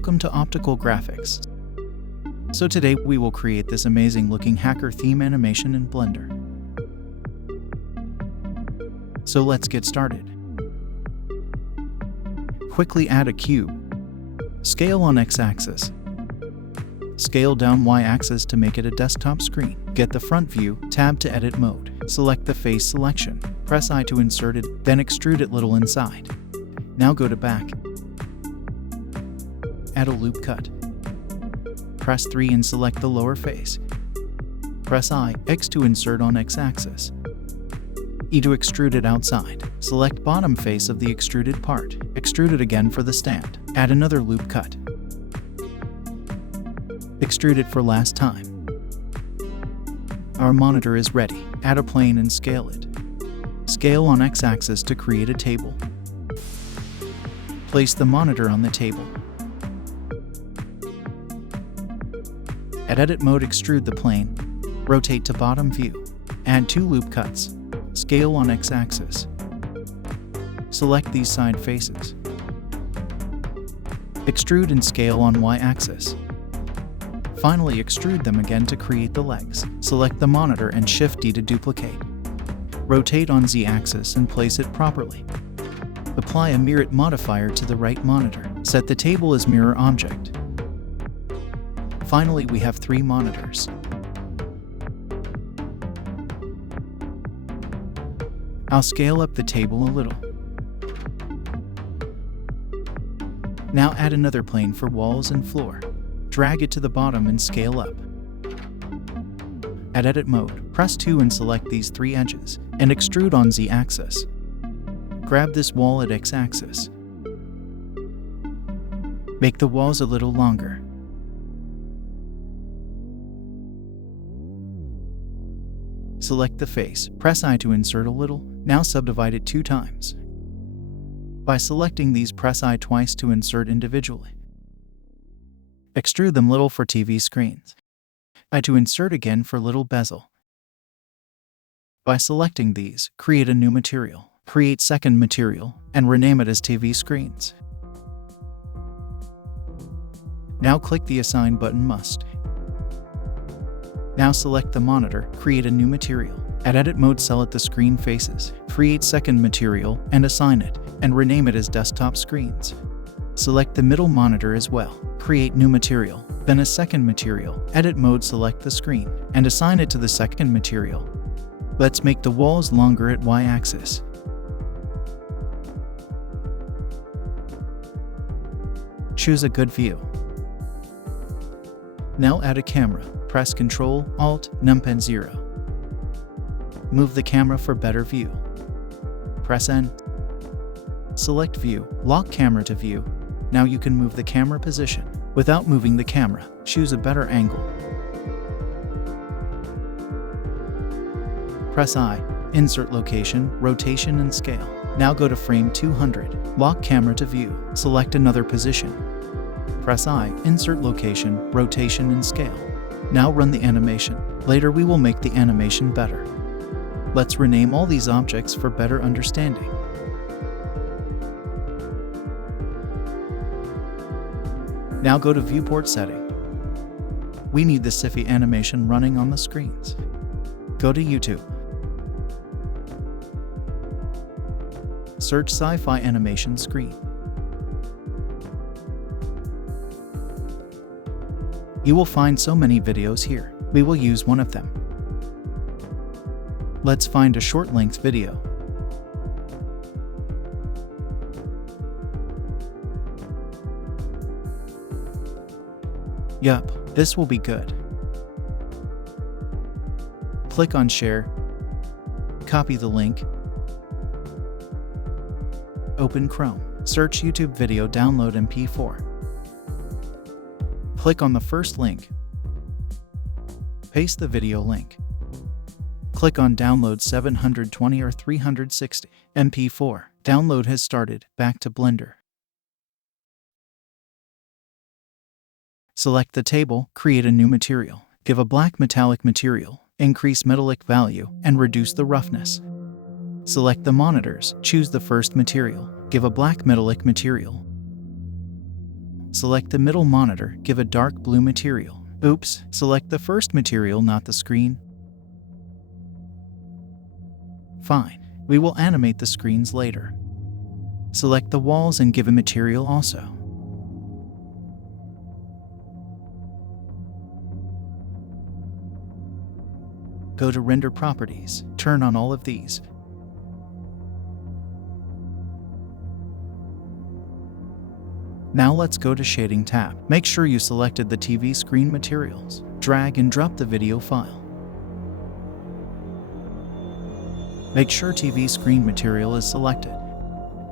Welcome to Optical Graphics. So today we will create this amazing looking hacker theme animation in Blender. So let's get started. Quickly add a cube. Scale on X-axis. Scale down Y-axis to make it a desktop screen. Get the front view, tab to edit mode. Select the face selection. Press I to insert it, then extrude it little inside. Now go to back. Add a loop cut. Press 3 and select the lower face. Press I, X to insert on X-axis. E to extrude it outside. Select bottom face of the extruded part. Extrude it again for the stand. Add another loop cut. Extrude it for last time. Our monitor is ready. Add a plane and scale it. Scale on X-axis to create a table. Place the monitor on the table. At edit mode, extrude the plane. Rotate to bottom view. Add 2 loop cuts. Scale on X-axis. Select these side faces. Extrude and scale on Y-axis. Finally, extrude them again to create the legs. Select the monitor and Shift D to duplicate. Rotate on Z-axis and place it properly. Apply a mirror modifier to the right monitor. Set the table as mirror object. Finally, we have 3 monitors. I'll scale up the table a little. Now add another plane for walls and floor. Drag it to the bottom and scale up. At edit mode, press 2 and select these 3 edges, and extrude on Z-axis. Grab this wall at X-axis. Make the walls a little longer. Select the face, press I to insert a little, now subdivide it 2 times. By selecting these, press I twice to insert individually. Extrude them little for TV screens. I to insert again for little bezel. By selecting these, create a new material. Create second material, and rename it as TV screens. Now click the Assign button must. Now select the monitor, create a new material. At edit mode, select the screen faces. Create second material, and assign it, and rename it as desktop screens. Select the middle monitor as well. Create new material, then a second material. Edit mode, select the screen, and assign it to the second material. Let's make the walls longer at Y-axis. Choose a good view. Now add a camera. Press Ctrl, Alt, Numpad 0. Move the camera for better view. Press N. Select View. Lock camera to view. Now you can move the camera position. Without moving the camera, choose a better angle. Press I. Insert location, rotation and scale. Now go to frame 200. Lock camera to view. Select another position. Press I. Insert location, rotation and scale. Now run the animation. Later we will make the animation better. Let's rename all these objects for better understanding. Now go to viewport setting. We need the sci-fi animation running on the screens. Go to YouTube. Search sci-fi animation screen. You will find so many videos here. We will use one of them. Let's find a short-length video. Yup, this will be good. Click on Share. Copy the link. Open Chrome. Search YouTube video, download MP4. Click on the first link. Paste the video link. Click on Download 720 or 360 MP4. Download has started. Back to Blender. Select the table, create a new material. Give a black metallic material, increase metallic value, and reduce the roughness. Select the monitors, choose the first material, give a black metallic material. Select the middle monitor, give a dark blue material. Oops, select the first material, not the screen. Fine, we will animate the screens later. Select the walls and give a material also. Go to Render Properties, turn on all of these. Now let's go to Shading tab. Make sure you selected the TV screen materials. Drag and drop the video file. Make sure TV screen material is selected.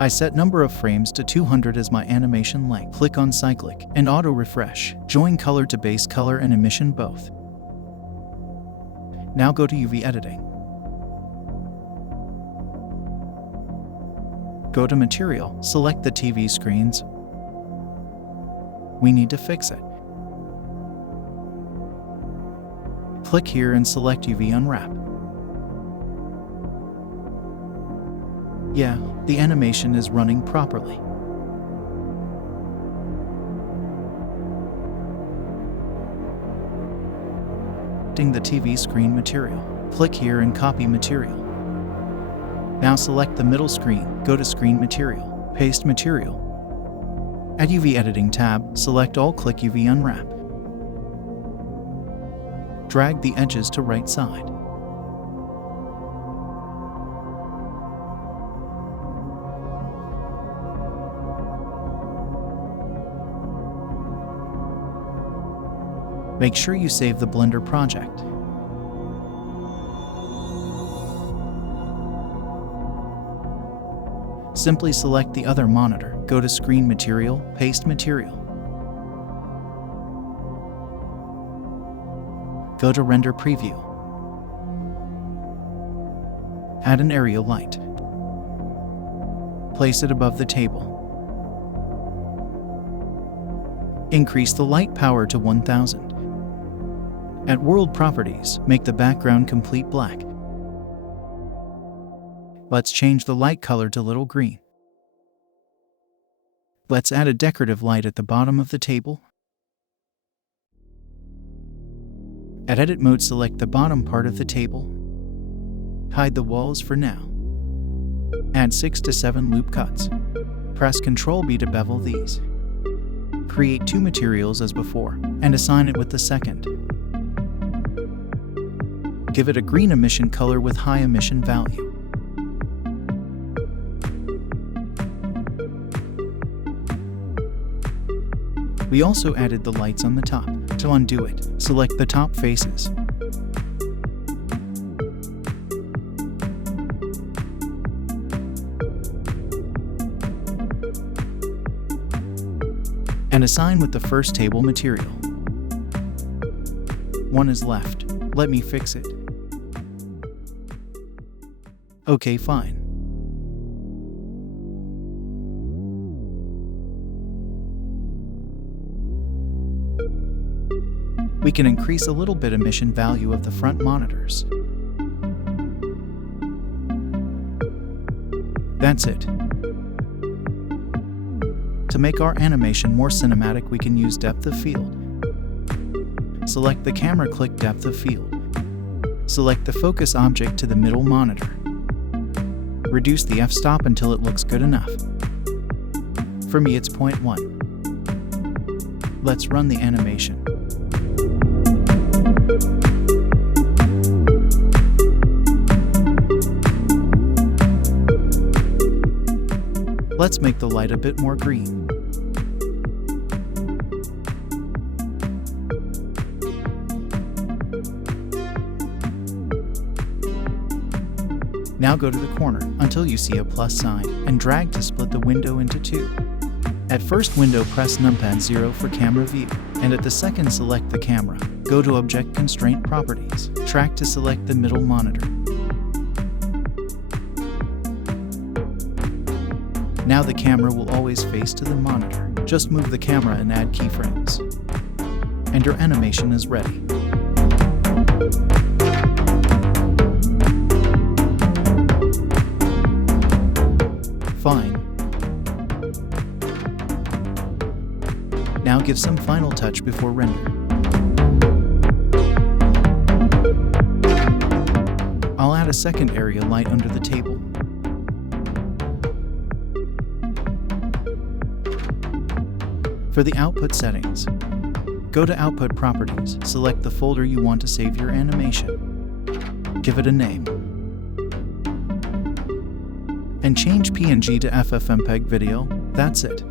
I set number of frames to 200 as my animation length. Click on Cyclic and Auto Refresh. Join color to base color and emission both. Now go to UV editing. Go to Material, select the TV screens. We need to fix it. Click here and select UV Unwrap. Yeah, the animation is running properly. The TV screen material. Click here and copy material. Now select the middle screen, go to Screen Material, paste material. At UV Editing tab, select all, click UV Unwrap. Drag the edges to right side. Make sure you save the Blender project. Simply select the other monitor, go to Screen Material, paste material. Go to Render Preview. Add an area light. Place it above the table. Increase the light power to 1000. At World Properties, make the background complete black. Let's change the light color to little green. Let's add a decorative light at the bottom of the table. At Edit Mode, select the bottom part of the table. Hide the walls for now. Add 6 to 7 loop cuts. Press Ctrl B to bevel these. Create 2 materials as before, and assign it with the second. Give it a green emission color with high emission value. We also added the lights on the top. To undo it, select the top faces. And assign with the first table material. One is left. Let me fix it. Okay, fine. We can increase a little bit emission value of the front monitors. That's it. To make our animation more cinematic, we can use depth of field. Select the camera, click depth of field. Select the focus object to the middle monitor. Reduce the f-stop until it looks good enough. For me, it's 0.1. Let's run the animation. Let's make the light a bit more green. Now go to the corner until you see a plus sign and drag to split the window into 2. At first window, press numpad 0 for camera view, and at the second select the camera. Go to Object Constraint Properties, track to select the middle monitor. Now the camera will always face to the monitor. Just move the camera and add keyframes. And your animation is ready. Fine. Now give some final touch before render. I'll add a second area light under the table. For the output settings, go to Output Properties, select the folder you want to save your animation. Give it a name. And change PNG to FFmpeg video. That's it.